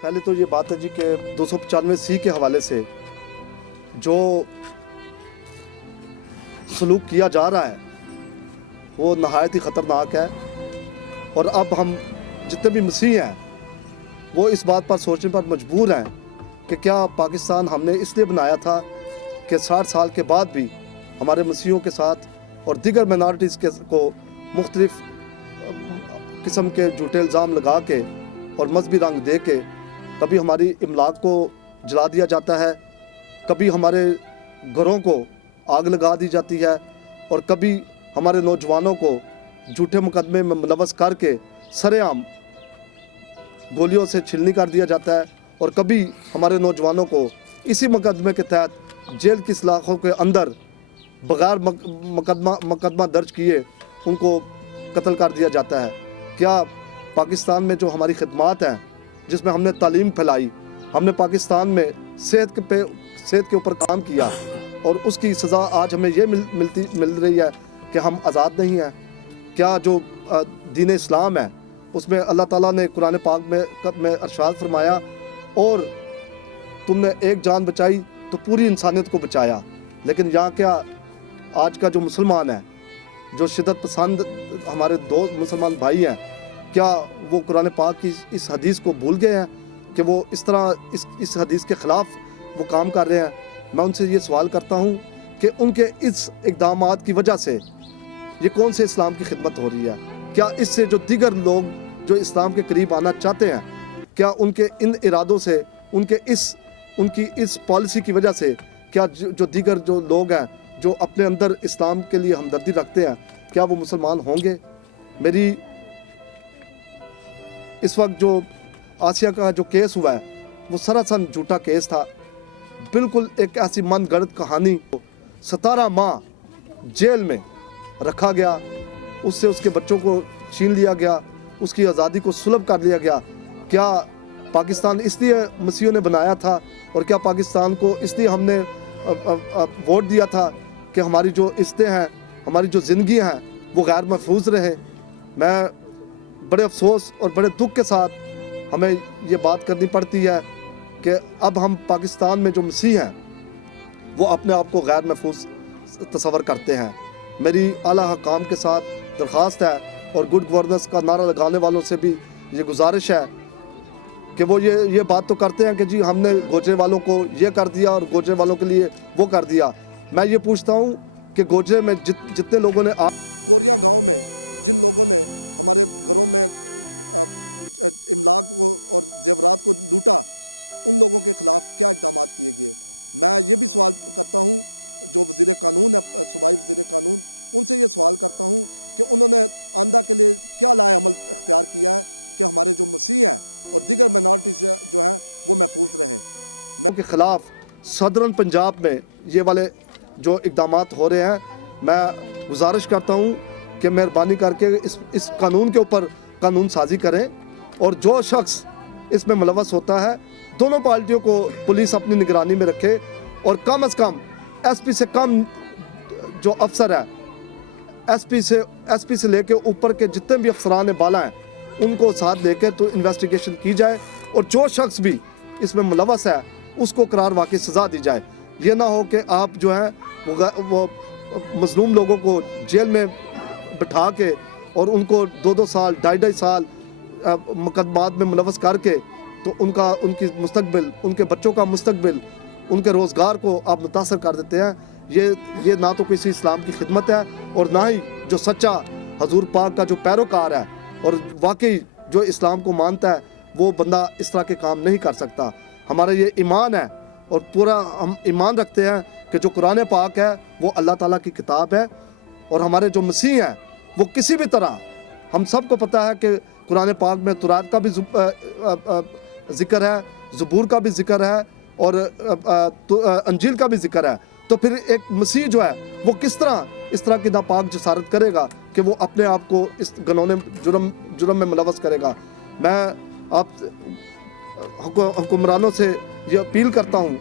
पहले तो ये बात है जी कि 295C के हवाले से जो सलूक किया जा रहा है वो नहायत ही ख़तरनाक है। और अब हम जितने भी मसीह हैं वो इस बात पर सोचने पर मजबूर हैं कि क्या पाकिस्तान हमने इसलिए बनाया था कि 60 साल के बाद भी हमारे मसीहों के साथ और दीगर माइनॉरिटीज़ को मुख्तलिफ़ किस्म के झूठे इल्ज़ाम लगा के और मजहबी रंग दे के कभी हमारी इमलाक को जला दिया जाता है, कभी हमारे घरों को आग लगा दी जाती है, और कभी हमारे नौजवानों को झूठे मुकदमे में मुलव्वस करके सरेआम गोलियों से छिलनी कर दिया जाता है, और कभी हमारे नौजवानों को इसी मुकदमे के तहत जेल की सलाखों के अंदर बगैर मुकदमा दर्ज किए उनको कत्ल कर दिया जाता है। क्या पाकिस्तान में जो हमारी खिदमात हैं जिसमें हमने तालीम फैलाई, हमने पाकिस्तान में सेहत के ऊपर काम किया और उसकी सज़ा आज हमें ये मिल रही है कि हम आज़ाद नहीं हैं? क्या जो दीन इस्लाम है उसमें अल्लाह ताला ने कुरान पाक में इरशाद फरमाया, और तुमने एक जान बचाई तो पूरी इंसानियत को बचाया। लेकिन यहाँ क्या आज का जो मुसलमान है, जो शिद्दत पसंद हमारे दो मुसलमान भाई हैं, क्या वो कुरान पाक की इस हदीस को भूल गए हैं कि वो इस तरह इस हदीस के ख़िलाफ़ वो काम कर रहे हैं? मैं उनसे ये सवाल करता हूँ कि उनके इस इक़दामात की वजह से ये कौन से इस्लाम की खिदमत हो रही है? क्या इससे जो दीगर लोग जो इस्लाम के करीब आना चाहते हैं, क्या उनके इन इरादों से उनकी इस पॉलिसी की वजह से क्या जो दीगर जो लोग हैं जो अपने अंदर इस्लाम के लिए हमदर्दी रखते हैं, क्या वो मुसलमान होंगे? मेरी इस वक्त जो आसिया का जो केस हुआ है वो सरासर झूठा केस था, बिल्कुल एक ऐसी मनगढ़ंत कहानी। 17 माह जेल में रखा गया, उससे उसके बच्चों को छीन लिया गया, उसकी आज़ादी को सुलभ कर लिया गया। क्या पाकिस्तान इसलिए मसीहों ने बनाया था, और क्या पाकिस्तान को इसलिए हमने वोट दिया था कि हमारी जो इज्जतें हैं, हमारी जो ज़िंदगी हैं वो गैर महफूज रहे? मैं बड़े अफसोस और बड़े दुख के साथ हमें ये बात करनी पड़ती है कि अब हम पाकिस्तान में जो मसीह हैं वो अपने आप को गैर महफूज तस्वर करते हैं। मेरी आला हकाम के साथ दरख्वास्त है और गुड गवर्नेंस का नारा लगाने वालों से भी ये गुजारिश है कि वो ये बात तो करते हैं कि जी हमने गोजरे वालों को ये कर दिया और गोजरे वालों के लिए वो कर दिया। मैं ये पूछता हूँ कि गोजरे में जितने लोगों ने कोरिया गाँव में जिन लोगों ने हमारे घरों में इमलाक को और जेवरात को लूटा, उन लोगों के ख़िलाफ़ क्या इक़दाम किए गए? मैं ये भी सवाल करता हूँ जो वज़ीर क़ानून है, सूबाई वज़ीर क़ानून, उनसे ये सवाल करता हूँ कि उन्होंने आंदा के लिए क्या लाए अमल इख्तियार किया है कि हमारे जो मसीह हैं और दीगर माइनॉरिटीज़ जो हैं वो महफूज रहें। मैं उनके ख़िलाफ़ सदरन पंजाब में ये वाले जो इक़दाम हो रहे हैं, मैं गुजारिश करता हूँ कि मेहरबानी करके इस कानून के ऊपर कानून साजी करें, और जो शख्स इसमें मुलव्वस होता है दोनों पार्टियों को पुलिस अपनी निगरानी में रखे, और कम से कम एसपी से कम जो अफसर है, एसपी से लेके ऊपर के जितने भी अफसरान बाला हैं उनको साथ लेकर तो इन्वेस्टिगेशन की जाए, और जो शख्स भी इसमें मुलव्वस है उसको करार वाकई सज़ा दी जाए। ये ना हो कि आप जो है वो मज़लूम लोगों को जेल में बिठा के और उनको 2-2 साल 2.5 साल मुकदमात में मुलव्वस करके तो उनकी मुस्तकबिल, उनके बच्चों का मुस्तकबिल, उनके रोज़गार को आप मुतासर कर देते हैं। ये ना तो किसी इस्लाम की खिदमत है और ना ही जो सच्चा हजूर पाक का जो पैरोकार है और वाकई जो इस्लाम को मानता है वो बंदा इस तरह के काम नहीं कर सकता। हमारा ये ईमान है اور پورا ہم ایمان رکھتے ہیں کہ جو قرآن پاک ہے وہ اللہ تعالیٰ کی کتاب ہے، اور ہمارے جو مسیح ہیں وہ کسی بھی طرح، ہم سب کو پتہ ہے کہ قرآن پاک میں تورات کا بھی ذکر ہے، زبور کا بھی ذکر ہے، اور انجیل کا بھی ذکر ہے. تو پھر ایک مسیح جو ہے وہ کس طرح اس طرح کی ناپاک جسارت کرے گا کہ وہ اپنے آپ کو اس گنونے جرم میں ملوث کرے گا. میں آپ حکمرانوں سے یہ اپیل کرتا ہوں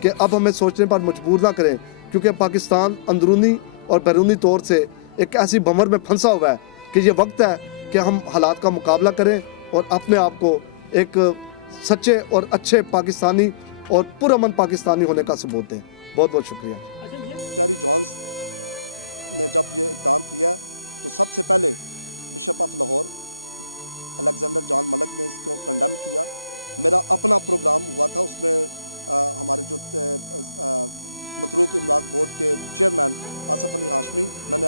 کہ اب ہمیں سوچنے پر مجبور نہ کریں، کیونکہ پاکستان اندرونی اور بیرونی طور سے ایک ایسی بمر میں پھنسا ہوا ہے کہ یہ وقت ہے کہ ہم حالات کا مقابلہ کریں اور اپنے آپ کو ایک سچے اور اچھے پاکستانی اور پرامن پاکستانی ہونے کا ثبوت دیں. بہت بہت شکریہ. ٹیری جانز نے جب یہ اقدام کیا تو سب سے پہلے بشپ آف لاہور الیگزینڈر جان ملک نے اس کو کنڈیم کیا. میرا اپنا پروگرام ہوا تھا، اس میں ہمارے جو متروک املاک بورڈ کے چیئرمین آصف علی ہاشمی، ہم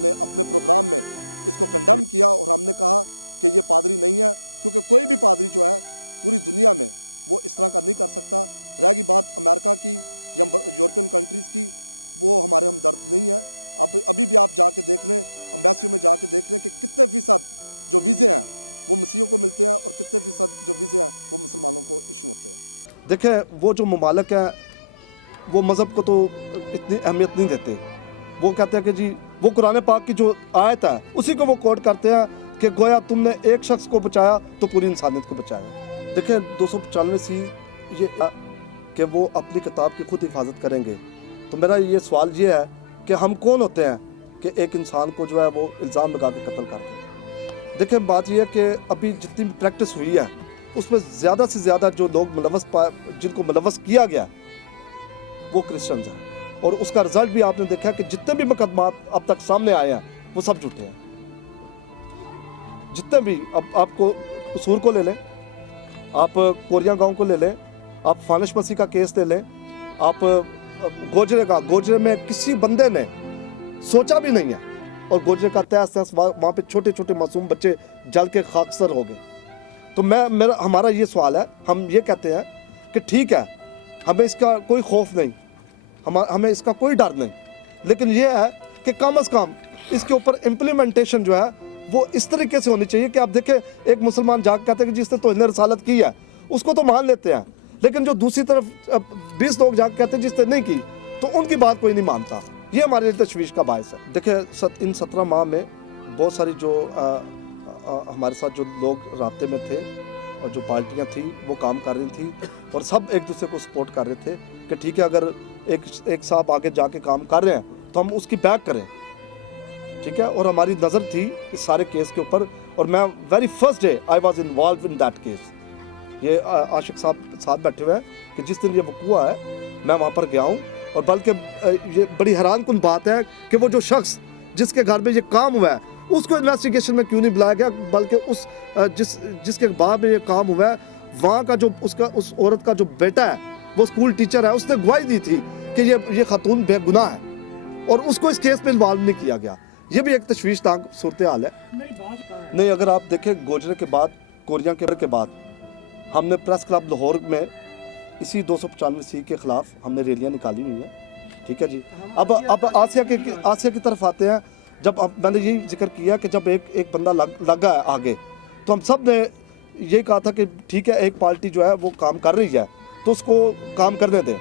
نے اپنے پروگرام میں اس کو کنڈیم کیا، اور ہم نے کہا کہ یہ پادری نہیں ہے، کیونکہ کوئی بھی پادری جو ہے پوری دنیا میں وہ اس طرح کا نہیں کر سکتا. رہ گئی بات امریکہ کی یا یورپین کنٹریز کی، وہ ہمارے ہمدرد نہیں ہے. ابھی بھی آپ جا کے دیکھ لیں، امبیسیوں میں جا کے دیکھ لیں کہ کتنے فیصد جو ویزے ہیں وہ مسیحیوں کو ملتے ہیں اور کتنے فیصد جو ویزے ہیں وہ مسلمانوں کو ایشو ہوتے ہیں. دیکھیں، وہ جو ممالک ہیں وہ مذہب کو تو اتنی اہمیت نہیں دیتے. وہ کہتے ہیں کہ جی وہ قرآن پاک کی جو آیت ہے اسی کو وہ کوٹ کرتے ہیں کہ گویا تم نے ایک شخص کو بچایا تو پوری انسانیت کو بچایا. دیکھیں 295 یہ کہ وہ اپنی کتاب کی خود حفاظت کریں گے. تو میرا یہ سوال یہ ہے کہ ہم کون ہوتے ہیں کہ ایک انسان کو جو ہے وہ الزام لگا کے قتل کر دیں. دیکھیں بات یہ ہے کہ ابھی جتنی بھی پریکٹس ہوئی ہے اس میں زیادہ سے زیادہ جو لوگ جن کو ملوث کیا گیا وہ کرسچنز ہیں، اور اس کا رزلٹ بھی آپ نے دیکھا کہ جتنے بھی مقدمات اب تک سامنے آئے ہیں وہ سب جھوٹے ہیں. جتنے بھی، اب آپ کو قصور کو لے لیں، آپ کوریا گاؤں کو لے لیں، آپ فانش مسیح کا کیس لے لیں، آپ گوجرے میں کسی بندے نے سوچا بھی نہیں ہے، اور گوجرے کا تہس تہس وہاں پہ چھوٹے چھوٹے معصوم بچے جل کے خاکسر ہو گئے. تو ہمارا یہ سوال ہے، ہم یہ کہتے ہیں کہ ٹھیک ہے ہمیں اس کا کوئی خوف نہیں، ہمیں اس کا کوئی ڈر نہیں، لیکن یہ ہے کہ کم از کم اس کے اوپر امپلیمنٹیشن جو ہے وہ اس طریقے سے ہونی چاہیے کہ آپ دیکھیں ایک مسلمان جا کے کہتے ہیں کہ جس نے توہین رسالت کی ہے اس کو تو مان لیتے ہیں، لیکن جو دوسری طرف 20 لوگ جا کے کہتے ہیں جس نے نہیں کی تو ان کی بات کوئی نہیں مانتا. یہ ہمارے لیے تشویش کا باعث ہے. دیکھیں ان 17 ماہ میں بہت ساری جو ہمارے ساتھ جو لوگ رابطے میں تھے اور جو پارٹیاں تھیں وہ کام کر رہی تھیں، اور سب ایک دوسرے کو سپورٹ کر رہے تھے کہ ٹھیک ہے اگر ایک صاحب آگے جا کے کام کر رہے ہیں تو ہم اس کی بیک کریں، ٹھیک ہے. اور ہماری نظر تھی اس سارے کیس کے اوپر، اور میں very first day I was involve in that case. یہ عاشق صاحب ساتھ بیٹھے ہوئے ہیں کہ جس دن یہ وقوع ہے میں وہاں پر گیا ہوں، اور بلکہ یہ بڑی حیران کن بات ہے کہ وہ جو شخص جس کے گھر میں یہ کام ہوا ہے اس کو انویسٹیگیشن میں کیوں نہیں بلایا گیا، بلکہ جس کے بعد میں یہ کام ہوا ہے وہاں کا جو اس عورت کا جو بیٹا ہے وہ اسکول ٹیچر ہے، اس نے گواہی دی تھی کہ یہ خاتون بے گناہ ہے، اور اس کو اس کیس میں انوالو نہیں کیا گیا. یہ بھی ایک تشویشناک صورتحال ہے. نہیں، اگر آپ دیکھیں گوجرے کے بعد، کوریا کے بعد ہم نے پریس کلب لاہور میں اسی 295 کے خلاف ہم نے ریلیاں نکالی ہوئی ہیں، ٹھیک ہے جی. اب آسیہ کی طرف آتے ہیں. جب میں نے یہی ذکر کیا کہ جب ایک بندہ لگا ہے آگے تو ہم سب نے یہی کہا تھا کہ ٹھیک ہے ایک پارٹی جو ہے وہ کام کر رہی ہے تو اس کو کام کرنے دیں.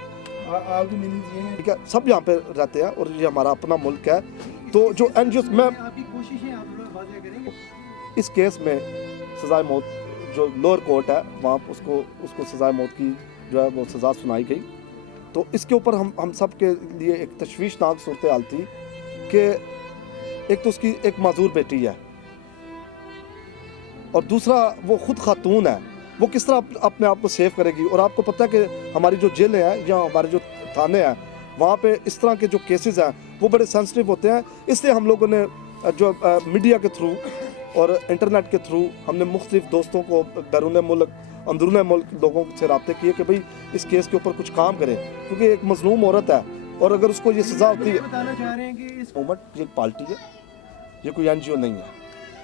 ٹھیک ہے، سب یہاں پہ رہتے ہیں اور یہ ہمارا اپنا ملک ہے. تو جو این جی اوز میں اس کیس میں سزائے موت جو لوور کورٹ ہے وہاں اس کو سزائے موت کی جو ہے وہ سزا سنائی گئی. تو اس کے اوپر ہم سب کے لیے ایک تشویشناک صورتحال تھی کہ ایک تو اس کی ایک معذور بیٹی ہے، اور دوسرا وہ خود خاتون ہے، وہ کس طرح اپنے آپ کو سیو کرے گی. اور آپ کو پتہ ہے کہ ہماری جو جیلیں ہیں یا ہمارے جو تھانے ہیں وہاں پہ اس طرح کے جو کیسز ہیں وہ بڑے سینسٹیو ہوتے ہیں. اس لیے ہم لوگوں نے جو میڈیا کے تھرو اور انٹرنیٹ کے تھرو ہم نے مختلف دوستوں کو بیرون ملک اندرون ملک لوگوں سے رابطے کیے کہ بھئی اس کیس کے اوپر کچھ کام کریں، کیونکہ ایک مظلوم عورت ہے اور اگر اس کو یہ سزا ہوتی ہے. حکومت یہ ایک پارٹی ہے، یہ کوئی این جی او نہیں ہے،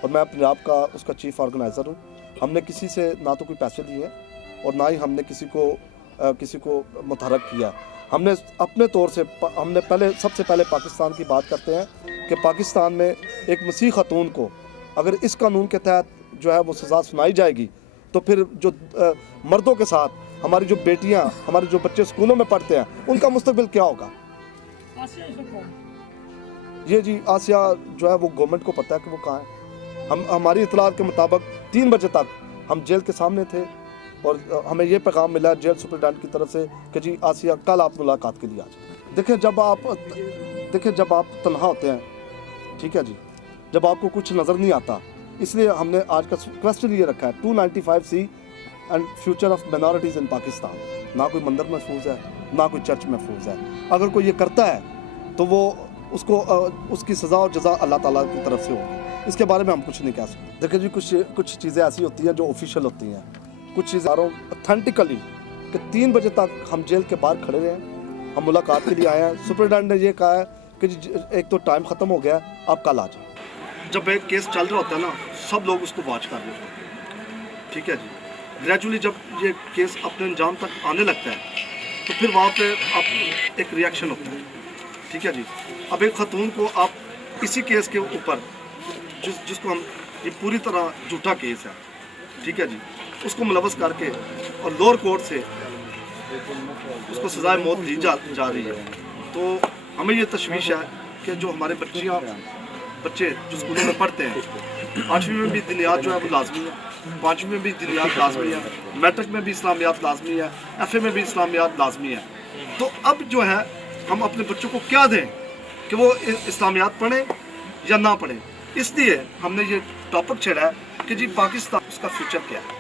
اور میں اپنے آپ کا اس کا چیف آرگنائزر ہوں. ہم نے کسی سے نہ تو کوئی پیسے لیے ہیں اور نہ ہی ہم نے کسی کو किसी को मुतहरक किया। हमने अपने तौर से हमने सबसे पहले पाकिस्तान की बात करते हैं कि पाकिस्तान में एक मसीह खातून को अगर इस कानून के तहत जो है वो सज़ा सुनाई जाएगी तो फिर जो मर्दों के साथ हमारी जो बेटियां, हमारे जो बच्चे स्कूलों में पढ़ते हैं, उनका मुस्तकबिल क्या होगा। ये जी आसिया जो है वो गवर्नमेंट को पता है कि वो कहाँ है। हमारी इतलात के मुताबिक 3 बजे तक हम जेल के सामने थे और हमें ये पैगाम मिला जेल सुपरिटेंडेंट की तरफ से कि जी आसिया कल आप मुलाकात के लिए आ जाए। देखिए जब आप तन्हा होते हैं, ठीक है जी, जब आपको कुछ नज़र नहीं आता, इसलिए हमने आज का क्वेश्चन ये रखा है 295C and future of minorities in Pakistan. ना कोई मंदिर महफूज है, ना कोई चर्च महफूज है। अगर कोई ये करता है तो वो उसकी सज़ा और जज़ा अल्लाह ताला की तरफ से होगी। इसके बारे में हम कुछ नहीं कह सकते। देखिए जी कुछ चीज़ें ऐसी होती हैं जो ऑफिशियल होती हैं, कुछ चीज़ें ऑथेंटिकली कि 3 बजे तक हम जेल के बाहर खड़े रहे हैं, हम मुलाकात के लिए आए हैं। सुपरिटेंडेंट ने ये कहा है कि एक तो टाइम ख़त्म हो गया, आप कल आ जाए। जब एक केस चल रहा होता है ना, सब लोग उसको वॉच कर रहे होते हैं, ठीक है जी। ग्रेजुअली जब ये केस अपने अंजाम तक आने लगता है तो फिर वहाँ पे आप एक रिएक्शन होता है, ठीक है जी। अब एक खातून को आप इसी केस के ऊपर जिसको हम ये पूरी तरह झूठा केस है, ठीक है जी, उसको मुलवस करके और लोअर कोर्ट से उसको सज़ाए मौत दी जा रही है। तो हमें ये तशवीश है कि जो हमारे बच्चे जो स्कूलों में पढ़ते हैं, 8वीं में भी दीनियात जो है वो लाजमी है, 5वीं में भी दीनियात लाजमी है, मैट्रिक में भी इस्लामियात लाजमी है, FA में भी इस्लामियात लाजमी है। तो अब जो है हम अपने बच्चों को क्या दें कि वो इस्लामियात पढ़ें या ना पढ़ें। इसलिए हमने ये टॉपिक छेड़ा है कि जी पाकिस्तान उसका फ्यूचर क्या है।